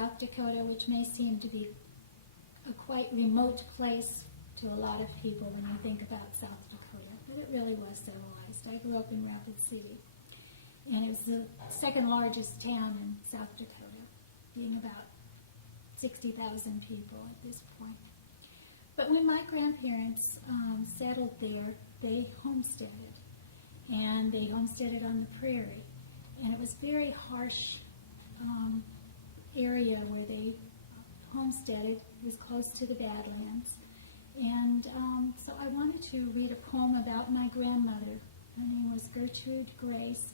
South Dakota, which may seem to be a quite remote place to a lot of people when you think about South Dakota, but it really was civilized. I grew up in Rapid City, and it was the second largest town in South Dakota, being about 60,000 people at this point. But when my grandparents settled there, they homesteaded, and they homesteaded on the prairie, and it was very harsh area where they homesteaded. It was close to the Badlands. And so I wanted to read a poem about my grandmother. Her name was Gertrude Grace.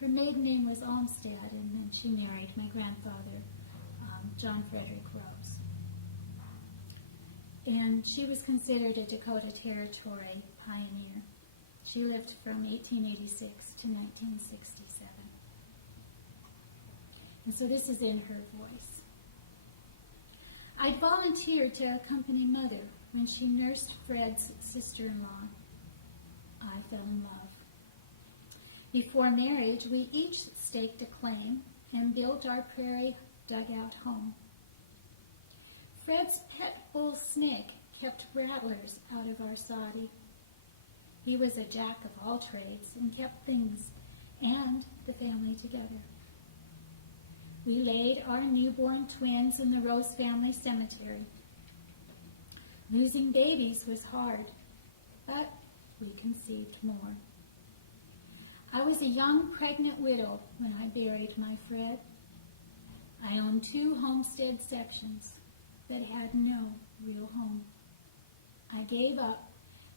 Her maiden name was Olmstead, and then she married my grandfather, John Frederick Rose. And she was considered a Dakota Territory pioneer. She lived from 1886 to 1967. And so this is in her voice. I volunteered to accompany Mother when she nursed Fred's sister-in-law. I fell in love. Before marriage, we each staked a claim and built our prairie dugout home. Fred's pet bull Snake kept rattlers out of our soddy. He was a jack of all trades and kept things and the family together. We laid our newborn twins in the Rose family cemetery. Losing babies was hard, but we conceived more. I was a young pregnant widow when I buried my Fred. I owned 2 homestead sections that had no real home. I gave up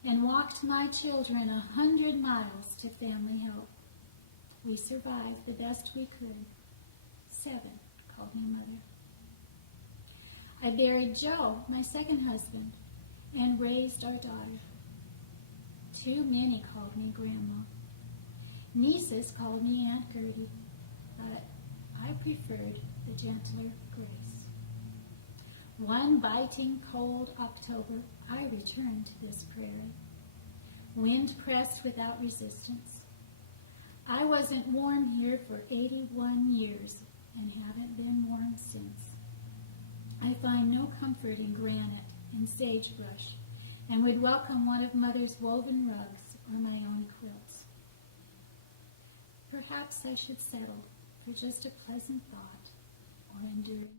and walked my children 100 miles to family help. We survived the best we could. 7 called me Mother. I buried Joe, my second husband, and raised our daughter. Too many called me Grandma. Nieces called me Aunt Gertie, but I preferred the gentler Grace. One biting cold October, I returned to this prairie. Wind pressed without resistance. I wasn't warm here for 81 years and haven't been warm since. I find no comfort in granite and sagebrush and would welcome one of Mother's woven rugs or my own quilts. Perhaps I should settle for just a pleasant thought or enduring.